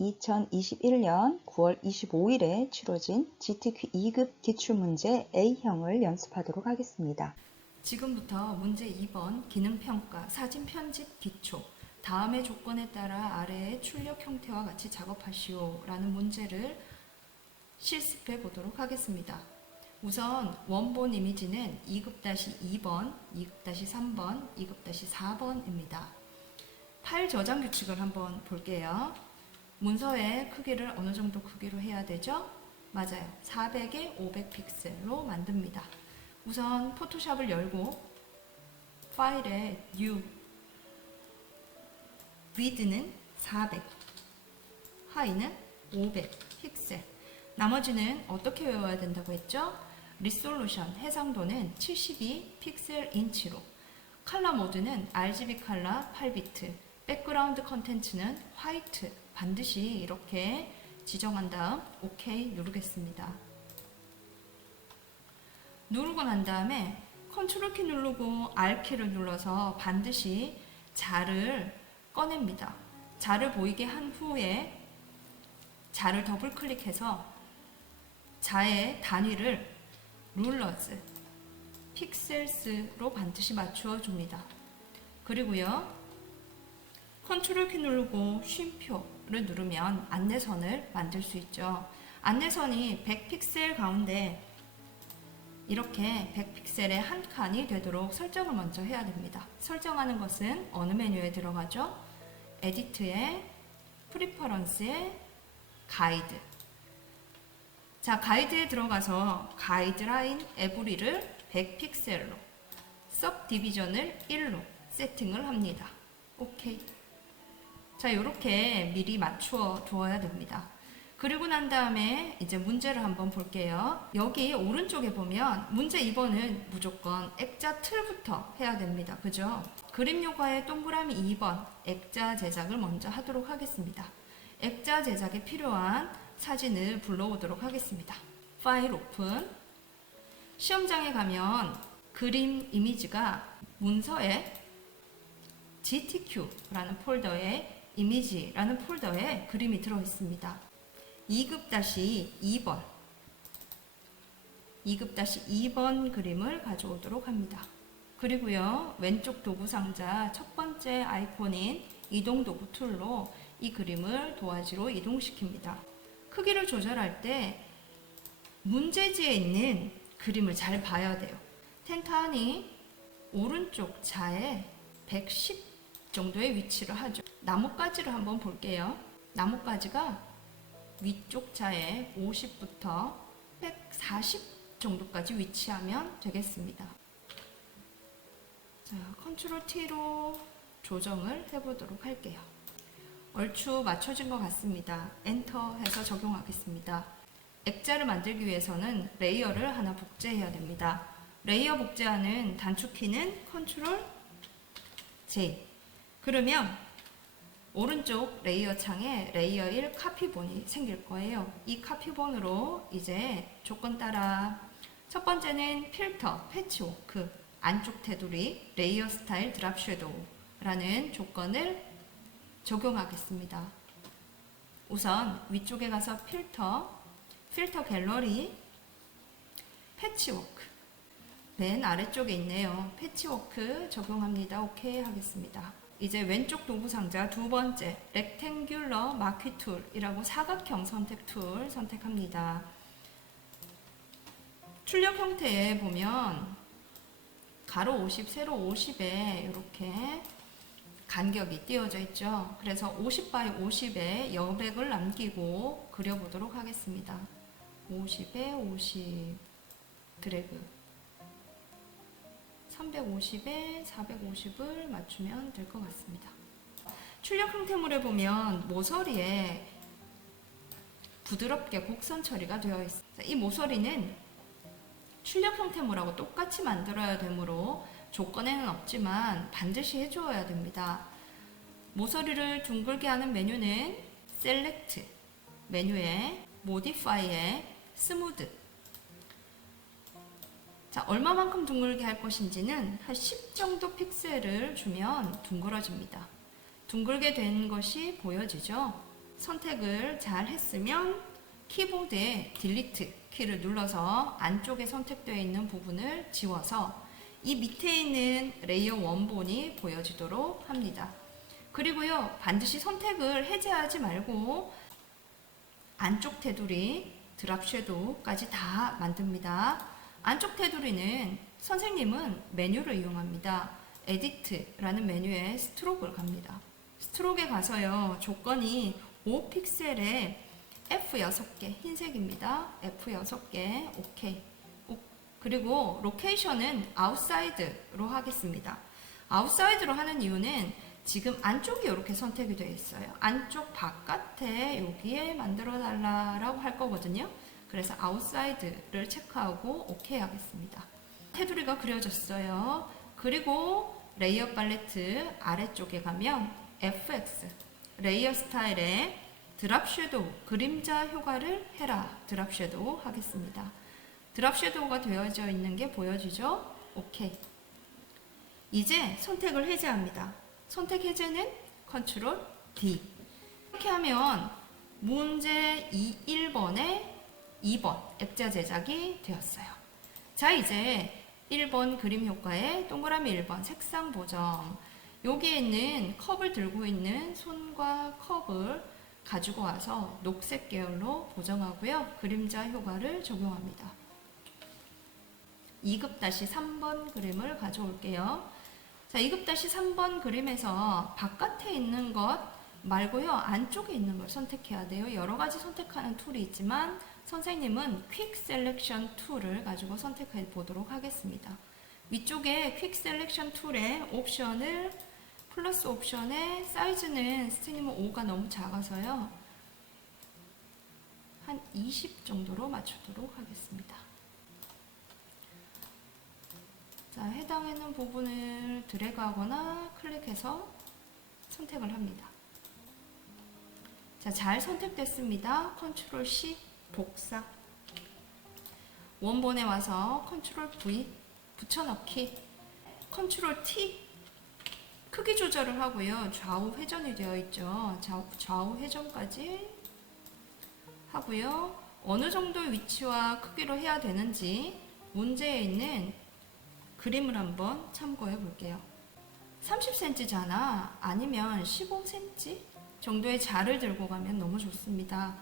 2021년 9월 25일에 치러진 GTQ 2급 기출문제 A형을 연습하도록 하겠습니다. 지금부터 문제 2번 기능평가 사진 편집 기초 다음의 조건에 따라 아래의 출력 형태와 같이 작업하시오 라는 문제를 실습해 보도록 하겠습니다. 우선 원본 이미지는 2급-2번, 2급-3번, 2급-4번입니다. 파일 저장 규칙을 한번 볼게요. 문서의 크기를 어느 정도 크기로 해야 되죠? 맞아요. 400에 500 픽셀로 만듭니다. 우선 포토샵을 열고 파일에 New width는 400, 하이는 500 픽셀. 나머지는 어떻게 외워야 된다고 했죠? 리솔루션 해상도는 72 픽셀 인치로, 컬러 모드는 RGB 컬러 8비트, 백그라운드 컨텐츠는 화이트 반드시 이렇게 지정한 다음 OK 누르겠습니다. 누르고 난 다음에 컨트롤 키 누르고 R 키를 눌러서 반드시 자를 꺼냅니다. 자를 보이게 한 후에 자를 더블 클릭해서 자의 단위를 룰러즈, 픽셀스로 반드시 맞추어 줍니다. 그리고요, 컨트롤 키 누르고 쉼표를 누르면 안내선을 만들 수 있죠. 안내선이 100픽셀 가운데 이렇게 100픽셀의 한 칸이 되도록 설정을 먼저 해야 됩니다. 설정하는 것은 어느 메뉴에 들어가죠? 에디트에, 프리퍼런스에, 가이드. 자, 가이드에 들어가서 가이드라인 에브리를 100픽셀로, 섭 디비전을 1로 세팅을 합니다. 오케이. 자, 이렇게 미리 맞추어 두어야 됩니다. 그리고 난 다음에 이제 문제를 한번 볼게요. 여기 오른쪽에 보면 문제 2번은 무조건 액자 틀부터 해야 됩니다. 그죠? 그림 요과의 동그라미 2번 액자 제작을 먼저 하도록 하겠습니다. 액자 제작에 필요한 사진을 불러오도록 하겠습니다. 파일 오픈. 시험장에 가면 그림 이미지가 문서에 GTQ라는 폴더에 이미지라는 폴더에 그림이 들어 있습니다. 2급-2번 2급-2번 그림을 가져오도록 합니다. 그리고요, 왼쪽 도구 상자 첫 번째 아이콘인 이동 도구 툴로 이 그림을 도화지로 이동시킵니다. 크기를 조절할 때 문제지에 있는 그림을 잘 봐야 돼요. 텐탄이 오른쪽 자에 110 정도의 위치를 하죠. 나뭇가지를 한번 볼게요. 나뭇가지가 위쪽 자에 50부터 140 정도까지 위치하면 되겠습니다. 자, 컨트롤 T로 조정을 해보도록 할게요. 얼추 맞춰진 것 같습니다. 엔터 해서 적용하겠습니다. 액자를 만들기 위해서는 레이어를 하나 복제해야 됩니다. 레이어 복제하는 단축키는 컨트롤 J. 그러면 오른쪽 레이어 창에 레이어 1 카피본이 생길 거예요. 이 카피본으로 이제 조건 따라 첫 번째는 필터, 패치워크, 안쪽 테두리, 레이어 스타일, 드랍 섀도우라는 조건을 적용하겠습니다. 우선 위쪽에 가서 필터 갤러리, 패치워크. 맨 아래쪽에 있네요. 패치워크 적용합니다. 오케이 하겠습니다. 이제 왼쪽 도구 상자 두 번째 렉탱귤러 마퀴 툴이라고 사각형 선택 툴 선택합니다. 출력 형태에 보면 가로 50, 세로 50에 이렇게 간격이 띄어져 있죠. 그래서 50by 50에 여백을 남기고 그려보도록 하겠습니다. 50에 50 드래그 350에 450을 맞추면 될 것 같습니다. 출력 형태물에 보면 모서리에 부드럽게 곡선 처리가 되어 있습니다. 이 모서리는 출력 형태물하고 똑같이 만들어야 되므로 조건에는 없지만 반드시 해주어야 됩니다. 모서리를 둥글게 하는 메뉴는 셀렉트, 메뉴에 모디파이에 스무드. 자, 얼마만큼 둥글게 할 것인지는 한 10 정도 픽셀을 주면 둥그러집니다. 둥글게 된 것이 보여지죠? 선택을 잘 했으면 키보드에 딜리트 키를 눌러서 안쪽에 선택되어 있는 부분을 지워서 이 밑에 있는 레이어 원본이 보여지도록 합니다. 그리고요, 반드시 선택을 해제하지 말고 안쪽 테두리, 드랍 섀도우까지 다 만듭니다. 안쪽 테두리는 선생님은 메뉴를 이용합니다. 에디트라는 메뉴에 스트로크를 갑니다. 스트로크에 가서요, 조건이 5픽셀에 F6개, 흰색입니다. F6개, 오케이. 그리고 로케이션은 아웃사이드로 하겠습니다. 아웃사이드로 하는 이유는 지금 안쪽이 이렇게 선택이 되어 있어요. 안쪽 바깥에 여기에 만들어 달라고 할 거거든요. 그래서 아웃사이드를 체크하고 오케이 하겠습니다. 테두리가 그려졌어요. 그리고 레이어 팔레트 아래쪽에 가면 FX 레이어 스타일에 드랍 섀도우 그림자 효과를 해라 드랍 섀도우 하겠습니다. 드랍 섀도우가 되어져 있는 게 보여지죠? 오케이. 이제 선택을 해제합니다. 선택 해제는 컨트롤 D. 이렇게 하면 문제 1번에 2번 액자 제작이 되었어요. 자, 이제 1번 그림 효과의 동그라미 1번 색상 보정. 여기에 있는 컵을 들고 있는 손과 컵을 가지고 와서 녹색 계열로 보정하고요. 그림자 효과를 적용합니다. 2급-3번 그림을 가져올게요. 자, 2급-3번 그림에서 바깥에 있는 것 말고요, 안쪽에 있는 걸 선택해야 돼요. 여러 가지 선택하는 툴이 있지만 선생님은 퀵 셀렉션 툴을 가지고 선택해 보도록 하겠습니다. 위쪽에 퀵 셀렉션 툴의 옵션을 플러스 옵션에 사이즈는 선생님은 5가 너무 작아서요, 한 20 정도로 맞추도록 하겠습니다. 자, 해당하는 부분을 드래그하거나 클릭해서 선택을 합니다. 자, 잘 선택됐습니다. 컨트롤 C 복사. 원본에 와서 컨트롤 V 붙여넣기. 컨트롤 T 크기 조절을 하고요. 좌우 회전이 되어 있죠. 좌우 회전까지 하고요. 어느 정도 위치와 크기로 해야 되는지 문제에 있는 그림을 한번 참고해 볼게요. 30cm잖아. 아니면 15cm 정도의 자를 들고 가면 너무 좋습니다.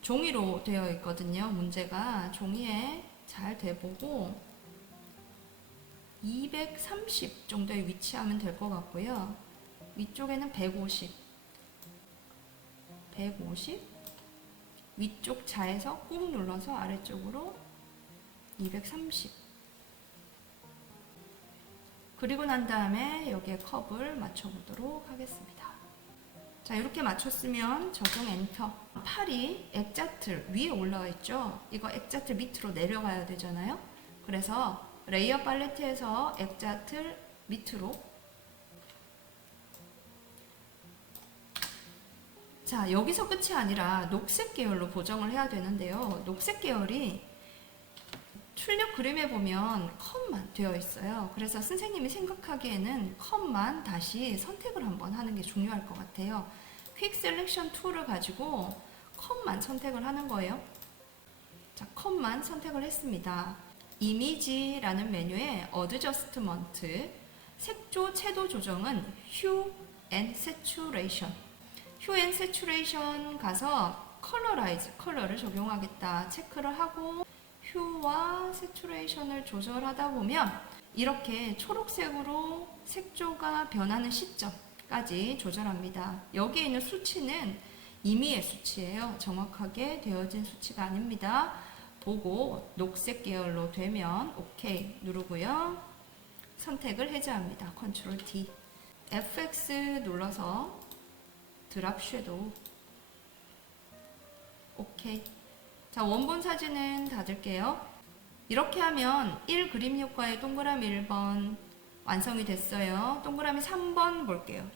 종이로 되어 있거든요. 문제가 종이에 잘 대보고 230 정도에 위치하면 될 것 같고요. 위쪽에는 150 위쪽 자에서 꾹 눌러서 아래쪽으로 230 그리고 난 다음에 여기에 컵을 맞춰보도록 하겠습니다. 자, 이렇게 맞췄으면 적용 엔터. 팔이 액자틀 위에 올라와 있죠. 이거 액자틀 밑으로 내려가야 되잖아요. 그래서 레이어 팔레트에서 액자틀 밑으로. 자, 여기서 끝이 아니라 녹색 계열로 보정을 해야 되는데요. 녹색 계열이 출력 그림에 보면 컷만 되어 있어요. 그래서 선생님이 생각하기에는 컷만 다시 선택을 한번 하는 게 중요할 것 같아요. 퀵 셀렉션 툴을 가지고 컷만 선택을 하는 거예요. 자, 컷만 선택을 했습니다. 이미지라는 메뉴에 어드저스트먼트 색조 채도 조정은 휴 앤 세츄레이션. 휴 앤 세츄레이션 가서 컬러라이즈 컬러를 적용하겠다 체크를 하고 휴와 세츄레이션을 조절하다 보면 이렇게 초록색으로 색조가 변하는 시점까지 조절합니다. 여기에 있는 수치는 임의의 수치예요. 정확하게 되어진 수치가 아닙니다. 보고 녹색 계열로 되면 OK 누르고요. 선택을 해제합니다. 컨트롤 D. FX 눌러서 드랍 섀도우. OK. 자, 원본 사진은 닫을게요. 이렇게 하면 1 그림 효과의 동그라미 1번 완성이 됐어요. 동그라미 3번 볼게요.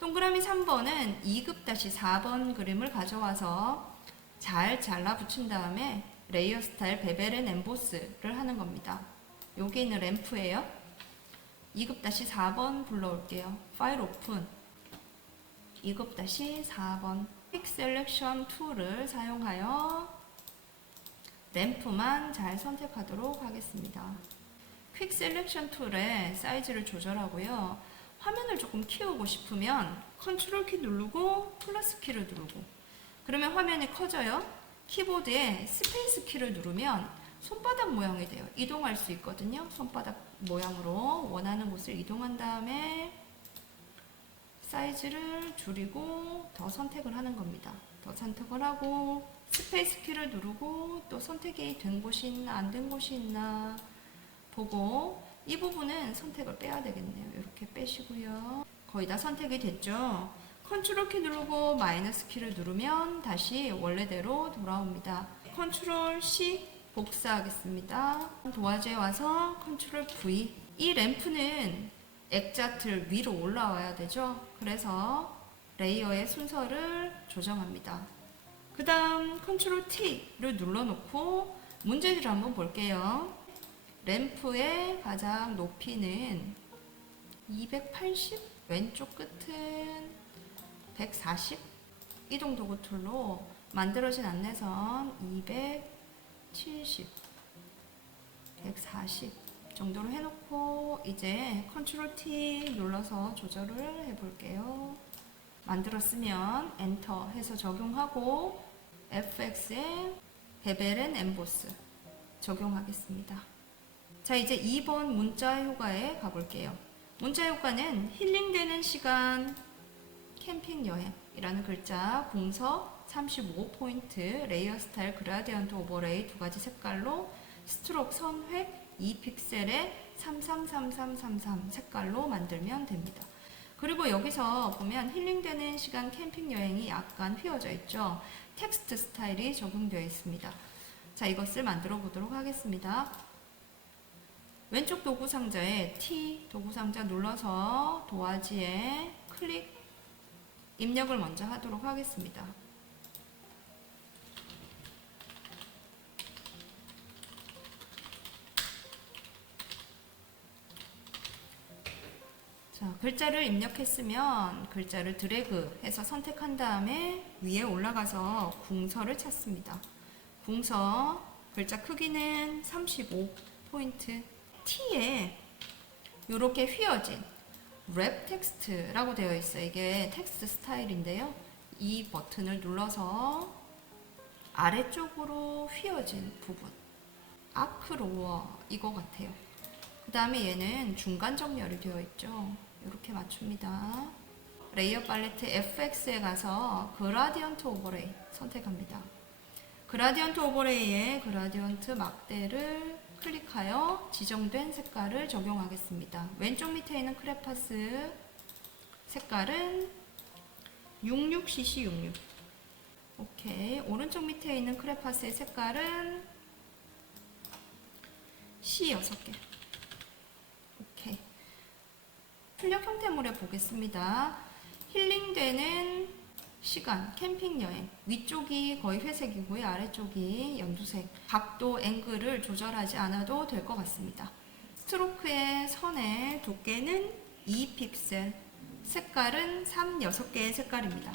동그라미 3번은 2급-4번 그림을 가져와서 잘 잘라 붙인 다음에 레이어 스타일 베벨 앤 엠보스를 하는 겁니다. 여기 있는 램프예요. 2급-4번 불러올게요. 파일 오픈. 2급-4번 퀵 셀렉션 툴을 사용하여 램프만 잘 선택하도록 하겠습니다. 퀵 셀렉션 툴의 사이즈를 조절하고요. 화면을 조금 키우고 싶으면 컨트롤 키 누르고 플러스 키를 누르고, 그러면 화면이 커져요. 키보드에 스페이스 키를 누르면 손바닥 모양이 돼요. 이동할 수 있거든요. 손바닥 모양으로 원하는 곳을 이동한 다음에 사이즈를 줄이고 더 선택을 하는 겁니다. 더 선택을 하고 스페이스 키를 누르고 또 선택이 된 곳이 있나 안 된 곳이 있나 보고, 이 부분은 선택을 빼야 되겠네요. 이렇게 빼시고요. 거의 다 선택이 됐죠. 컨트롤 키 누르고 마이너스 키를 누르면 다시 원래대로 돌아옵니다. 컨트롤 C 복사하겠습니다. 도화지에 와서 컨트롤 V. 이 램프는 액자틀 위로 올라와야 되죠. 그래서 레이어의 순서를 조정합니다. 그 다음 컨트롤 T를 눌러놓고 문제를 한번 볼게요. 램프의 가장 높이는 280, 왼쪽 끝은 140. 이동 도구 툴로 만들어진 안내선 270, 140 정도로 해놓고 이제 컨트롤 T 눌러서 조절을 해볼게요. 만들었으면 엔터 해서 적용하고 FX에 베벨 앤 엠보스 적용하겠습니다. 자, 이제 2번 문자 효과에 가볼게요. 문자 효과는 힐링되는 시간 캠핑 여행이라는 글자, 공서 35포인트, 레이어 스타일 그라디언트 오버레이 두 가지 색깔로, 스트로크 선획 2픽셀에 333333 색깔로 만들면 됩니다. 그리고 여기서 보면 힐링되는 시간 캠핑 여행이 약간 휘어져 있죠. 텍스트 스타일이 적용되어 있습니다. 자, 이것을 만들어 보도록 하겠습니다. 왼쪽 도구 상자에 T 도구 상자 눌러서 도화지에 클릭, 입력을 먼저 하도록 하겠습니다. 자, 글자를 입력했으면 글자를 드래그 해서 선택한 다음에 위에 올라가서 궁서를 찾습니다. 궁서 글자 크기는 35포인트. T에 이렇게 휘어진 랩 텍스트라고 되어 있어요. 이게 텍스트 스타일인데요. 이 버튼을 눌러서 아래쪽으로 휘어진 부분, 아크로어 이거 같아요. 그 다음에 얘는 중간 정렬이 되어 있죠. 이렇게 맞춥니다. 레이어 팔레트 FX에 가서 그라디언트 오버레이 선택합니다. 그라디언트 오버레이에 그라디언트 막대를 클릭하여 지정된 색깔을 적용하겠습니다. 왼쪽 밑에 있는 크레파스 색깔은 66cc66. 오케이. 오른쪽 밑에 있는 크레파스의 색깔은 C 6개. 오케이. 출력 형태물에 보겠습니다. 힐링되는 시간, 캠핑 여행. 위쪽이 거의 회색이고요. 아래쪽이 연두색. 각도, 앵글을 조절하지 않아도 될 것 같습니다. 스트로크의 선의 두께는 2픽셀. 색깔은 6개의 색깔입니다.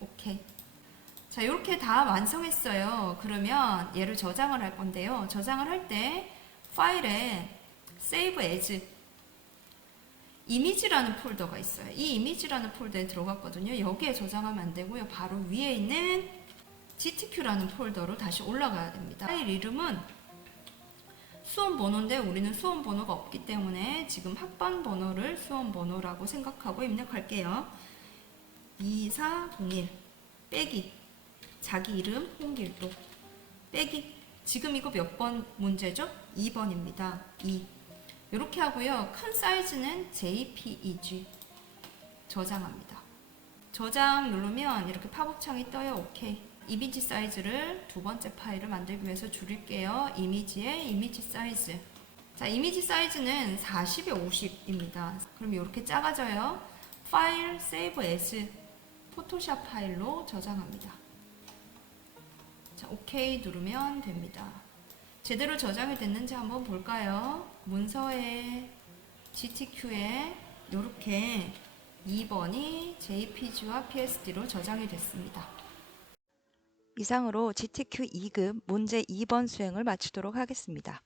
오케이. 자, 이렇게 다 완성했어요. 그러면 얘를 저장을 할 건데요. 저장을 할 때 파일에 Save As 이미지라는 폴더가 있어요. 이 이미지라는 폴더에 들어갔거든요. 여기에 저장하면 안 되고요. 바로 위에 있는 GTQ라는 폴더로 다시 올라가야 됩니다. 파일 이름은 수험 번호인데 우리는 수험 번호가 없기 때문에 지금 학번 번호를 수험 번호라고 생각하고 입력할게요. 2401 빼기 자기 이름 홍길도 빼기, 지금 이거 몇 번 문제죠? 2번입니다. 2. 이렇게 하고요. 큰 사이즈는 JPEG 저장합니다. 저장 누르면 이렇게 팝업 창이 떠요. 오케이. 이미지 사이즈를 두 번째 파일을 만들기 위해서 줄일게요. 이미지에 이미지 사이즈. 자, 이미지 사이즈는 40에 50입니다. 그럼 이렇게 작아져요. 파일 Save As 포토샵 파일로 저장합니다. 자, 오케이 누르면 됩니다. 제대로 저장이 됐는지 한번 볼까요? 문서에 GTQ에 이렇게 2번이 JPG와 PSD로 저장이 됐습니다. 이상으로 GTQ 2급 문제 2번 수행을 마치도록 하겠습니다.